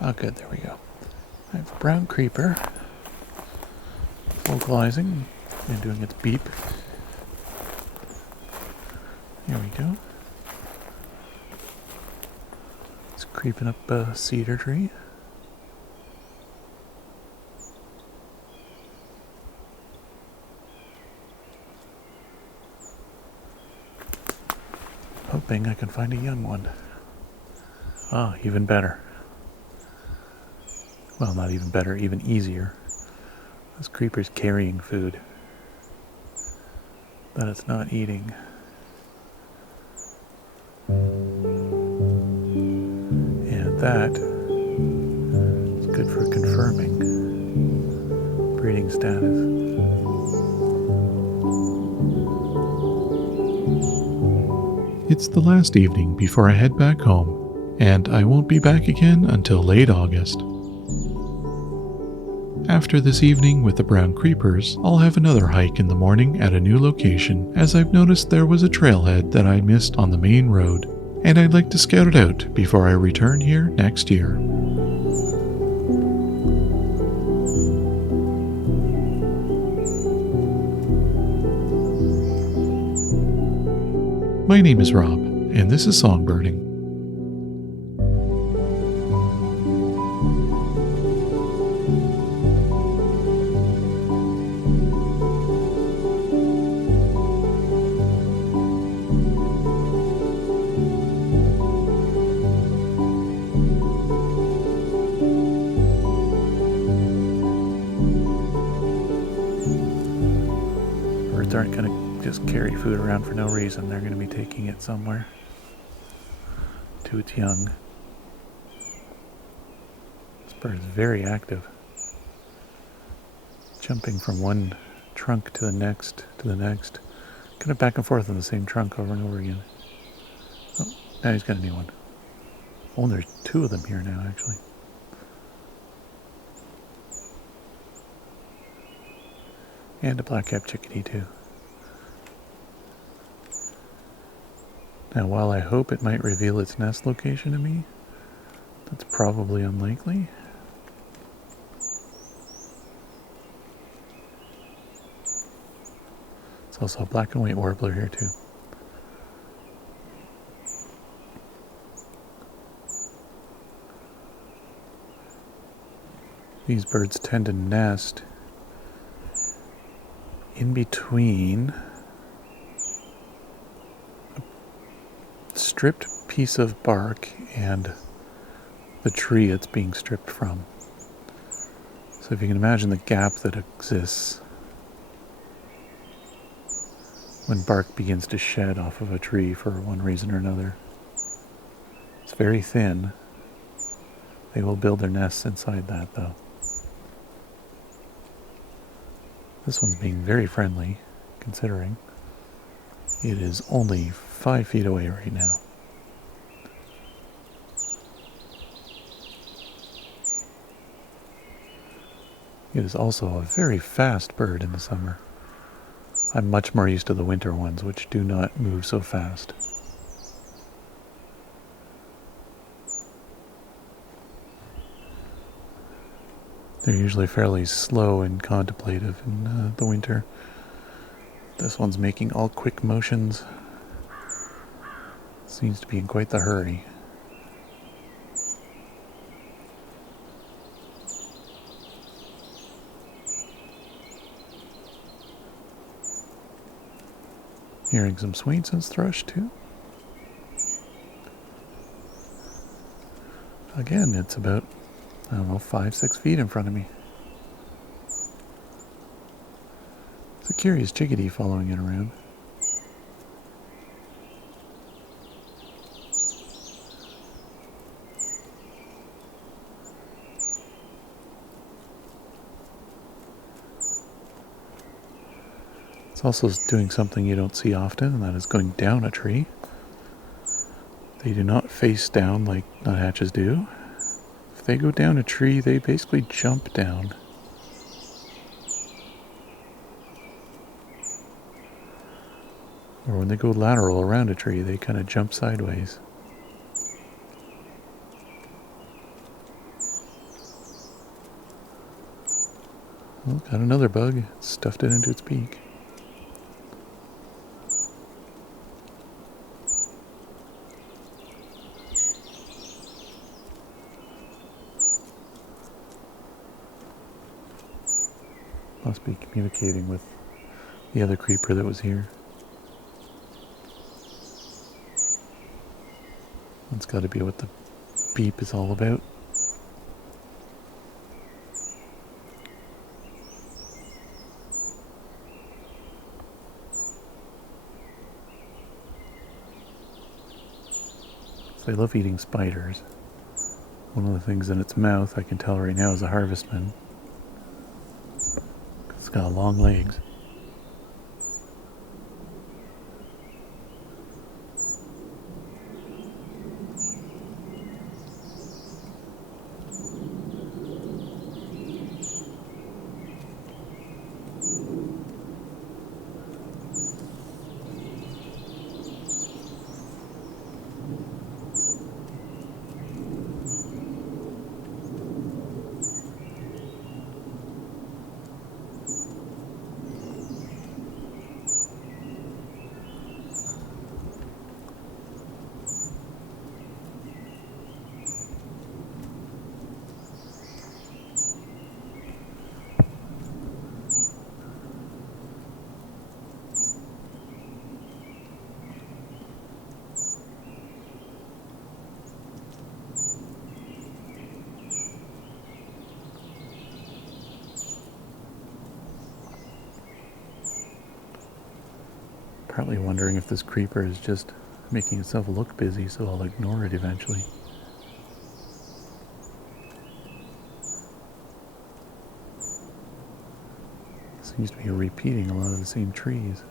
Oh, good. There we go. I have a brown creeper. Vocalizing and doing its beep. Here we go. It's creeping up a cedar tree. Hoping I can find a young one. Ah, even better. Well, not even better, even easier. This creeper's carrying food that it's not eating. And that is good for confirming breeding status. It's the last evening before I head back home, and I won't be back again until late August. After this evening with the brown creepers, I'll have another hike in the morning at a new location, as I've noticed there was a trailhead that I missed on the main road, and I'd like to scout it out before I return here next year. My name is Rob, and this is Songbirding. Birds aren't going to just carry food around for no reason. They're going to be taking it somewhere to its young. This bird is very active. Jumping from one trunk to the next, kind of back and forth on the same trunk over and over again. Oh, now he's got a new one. Oh, there's two of them here now, actually. And a black-capped chickadee, too. Now, while I hope it might reveal its nest location to me, that's probably unlikely. There's also a black and white warbler here, too. These birds tend to nest in between a stripped piece of bark and the tree it's being stripped from. So if you can imagine the gap that exists when bark begins to shed off of a tree for one reason or another. It's very thin. They will build their nests inside that, though. This one's being very friendly, considering it is only 5 feet away right now. It is also a very fast bird in the summer. I'm much more used to the winter ones, which do not move so fast. They're usually fairly slow and contemplative in the winter. This one's making all quick motions. Seems to be in quite the hurry. Hearing some Swainson's thrush too. Again, it's about, 5-6 feet in front of me. It's a curious chickadee following it around. It's also doing something you don't see often, and that is going down a tree. They do not face down like nuthatches do. If they go down a tree, they basically jump down. Or when they go lateral around a tree, they kind of jump sideways. Well, got another bug. Stuffed it into its beak. Must be communicating with the other creeper that was here. That's got to be what the beep is all about. So they love eating spiders. One of the things in its mouth I can tell right now is a harvestman. It's got long legs. Partly wondering if this creeper is just making itself look busy, so I'll ignore it eventually. Seems to be repeating a lot of the same trees.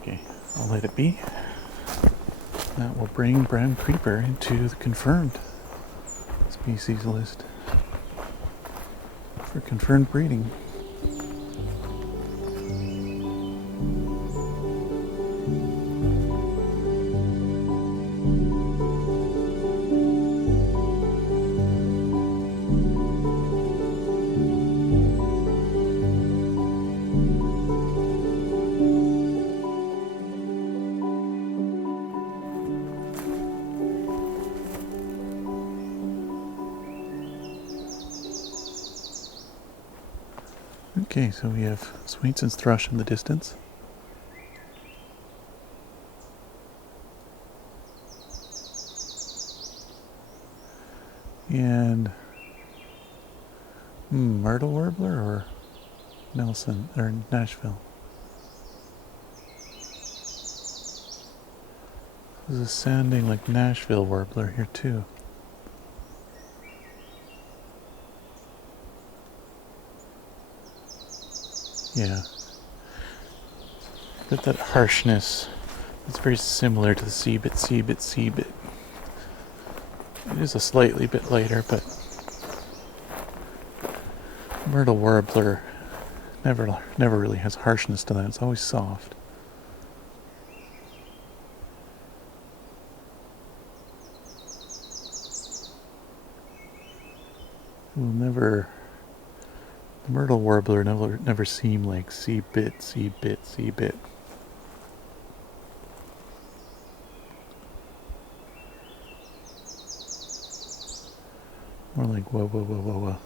Okay, I'll let it be. That will bring brown creeper into the confirmed species list for confirmed breeding. Okay, so we have Swainson's thrush in the distance. And Myrtle Warbler or Nelson or Nashville. This is sounding like Nashville Warbler here too. Yeah. Got that harshness. It's very similar to the C-bit. It is a slightly bit lighter, but Myrtle Warbler never really has harshness to that. It's always soft. It will never. The Myrtle Warbler never seemed like C-bit. More like whoa.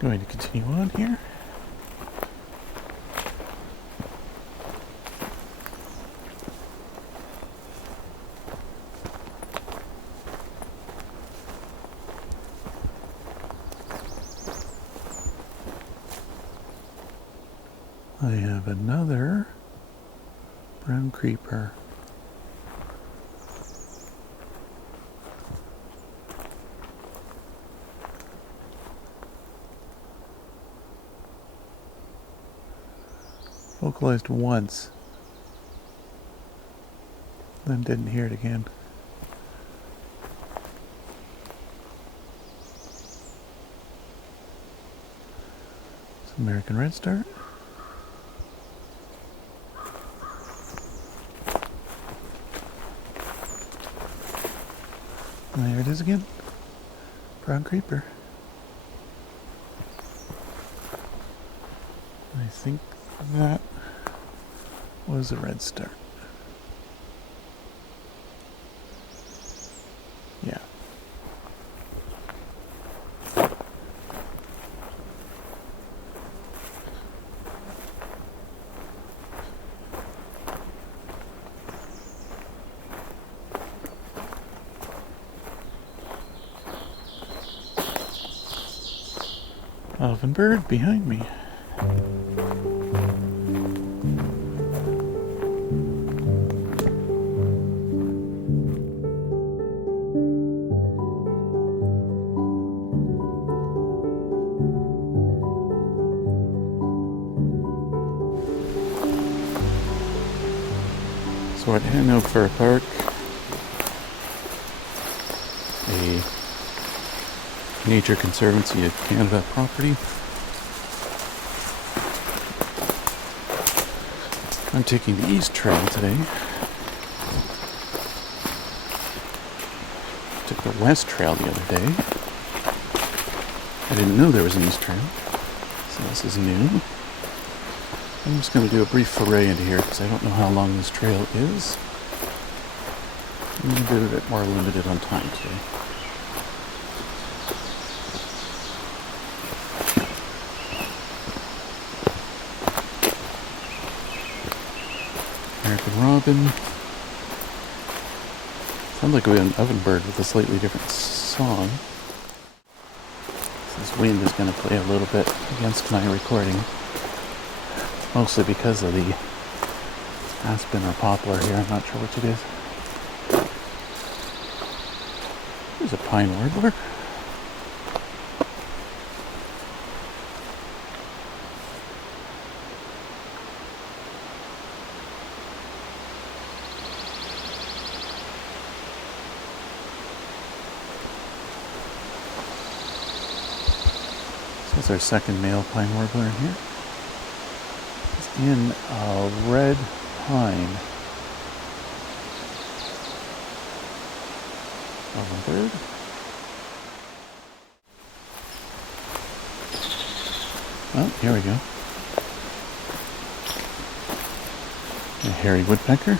Going to continue on here. I have another brown creeper. Vocalized once, then didn't hear it again. It's American redstart. And there it is again. Brown creeper. I think that was a redstart. Yeah. Ovenbird behind me. So at Hanover Park, a Nature Conservancy of Canada property, I'm taking the East Trail today. Took the West Trail the other day. I didn't know there was an East Trail, so this is new. I'm just going to do a brief foray into here because I don't know how long this trail is. I'm going to be a bit more limited on time today. American robin. Sounds like an ovenbird with a slightly different song. This wind is going to play a little bit against my recording. Mostly because of the aspen or poplar here, I'm not sure which it is. There's a pine warbler. So that's our second male pine warbler in here. In a red pine. Ovenbird. Oh, here we go. A hairy woodpecker.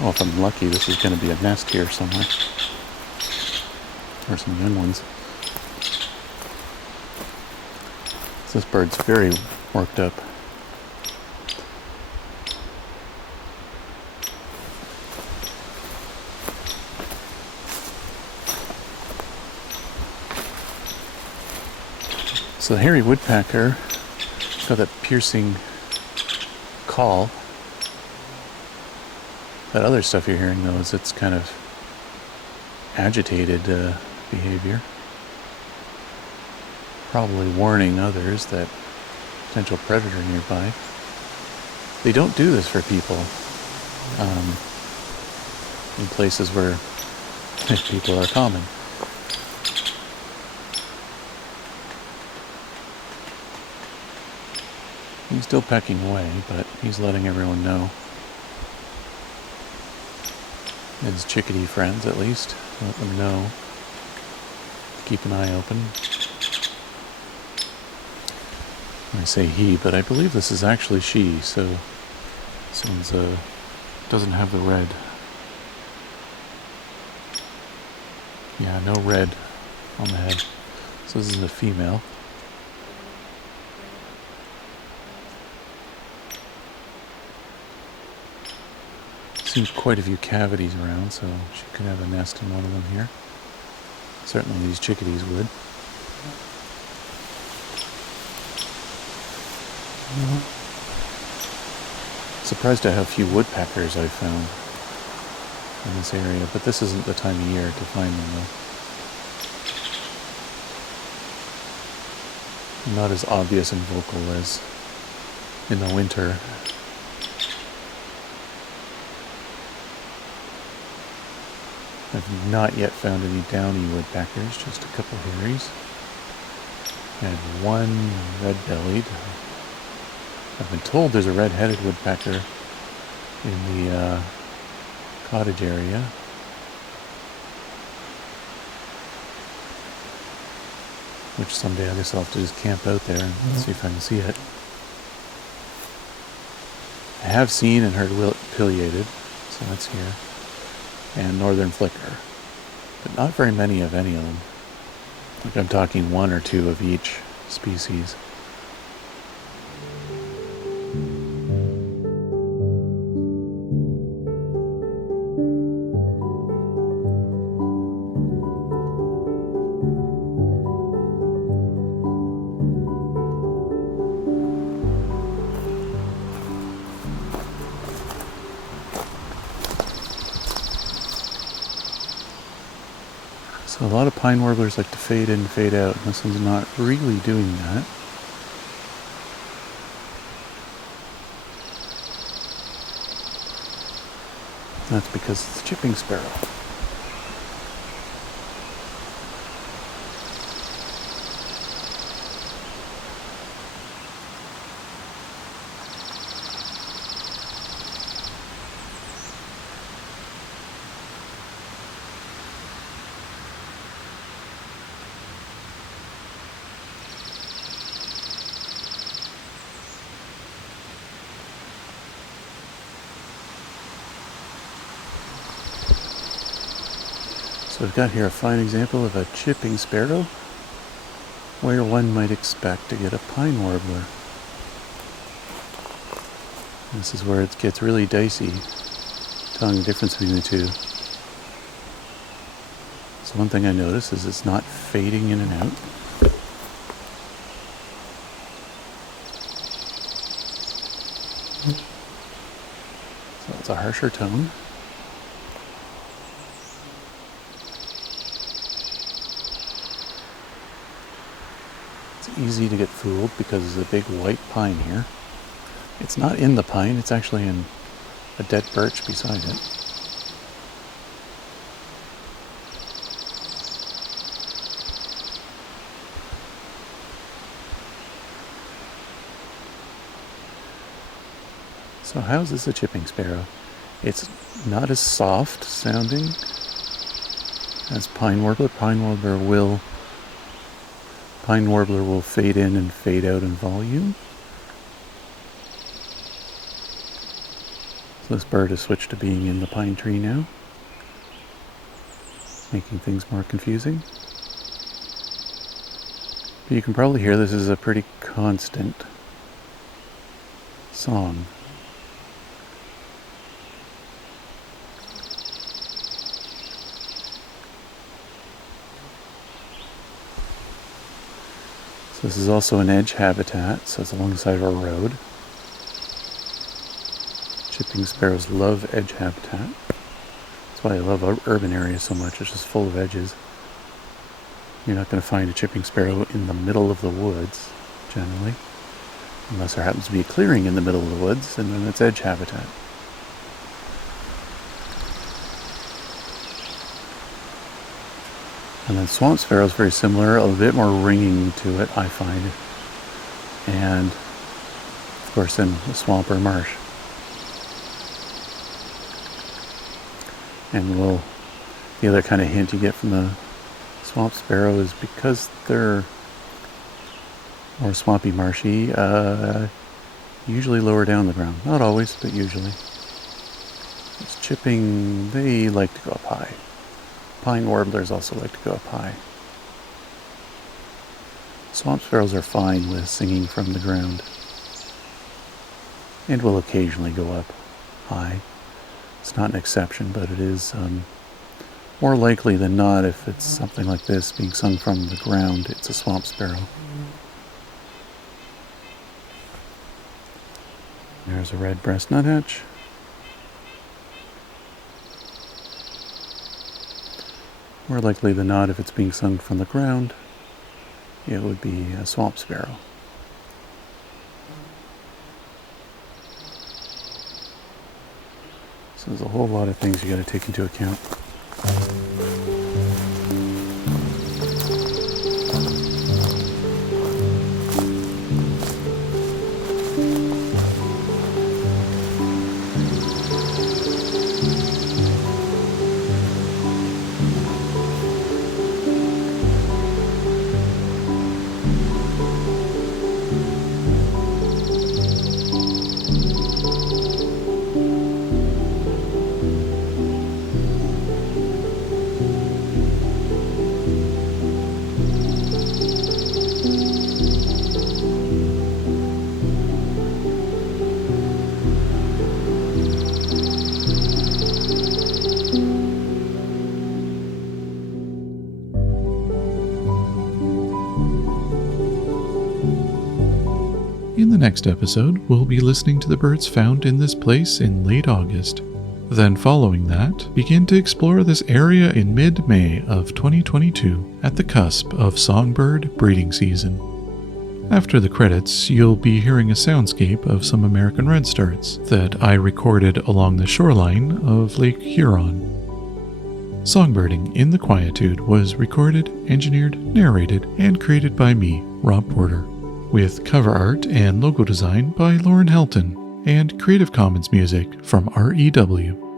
Oh, if I'm lucky, this is going to be a nest here somewhere. Or some young ones. This bird's very worked up. So the hairy woodpecker got that piercing call. That other stuff you're hearing though is its kind of agitated behavior. Probably warning others that potential predator nearby. They don't do this for people in places where people are common. He's still pecking away, but he's letting everyone know. His chickadee friends, at least, let them know. Keep an eye open. I say he, but I believe this is actually she, so this one's doesn't have the red. Yeah, no red on the head. So this is a female. Seems quite a few cavities around, so she could have a nest in one of them here. Certainly these chickadees would. Surprised at how few woodpeckers I've found in this area, but this isn't the time of year to find them though. Not as obvious and vocal as in the winter. I've not yet found any downy woodpeckers, just a couple hairies. And one red-bellied. I've been told there's a red-headed woodpecker in the cottage area. Which someday I guess I'll have to just camp out there and see if I can see it. I have seen and heard pileated, so that's here. And northern flicker. But not very many of any of them. Like I'm talking one or two of each species. So a lot of pine warblers like to fade in and fade out, and this one's not really doing that. That's because it's a chipping sparrow. So we've got here a fine example of a chipping sparrow, where one might expect to get a pine warbler. This is where it gets really dicey, telling the difference between the two. So one thing I notice is it's not fading in and out. So it's a harsher tone. It's easy to get fooled because there's a big white pine here. It's not in the pine, it's actually in a dead birch beside it. So how's this a chipping sparrow? It's not as soft sounding as pine warbler. Pine warbler will fade in and fade out in volume. So this bird has switched to being in the pine tree now, making things more confusing. But you can probably hear this is a pretty constant song. This is also an edge habitat, so it's alongside of a road. Chipping sparrows love edge habitat. That's why I love urban areas so much. It's just full of edges. You're not going to find a chipping sparrow in the middle of the woods, generally. Unless there happens to be a clearing in the middle of the woods, and then it's edge habitat. And then swamp sparrow is very similar, a bit more ringing to it, I find. And, of course, in the swamp or marsh. And the other kind of hint you get from the swamp sparrow is because they're more swampy, marshy, usually lower down the ground. Not always, but usually. It's chipping, they like to go up high. Pine warblers also like to go up high. Swamp sparrows are fine with singing from the ground and will occasionally go up high. It's not an exception, but it is more likely than not, if it's something like this being sung from the ground, it's a swamp sparrow. There's a red-breast nuthatch. More likely than not, if it's being sung from the ground, it would be a swamp sparrow. So there's a whole lot of things you got to take into account. In the next episode, we'll be listening to the birds found in this place in late August. Then following that, begin to explore this area in mid-May of 2022 at the cusp of songbird breeding season. After the credits, you'll be hearing a soundscape of some American redstarts that I recorded along the shoreline of Lake Huron. Songbirding in the Quietude was recorded, engineered, narrated, and created by me, Rob Porter, with cover art and logo design by Lauren Helton, and Creative Commons music from REW.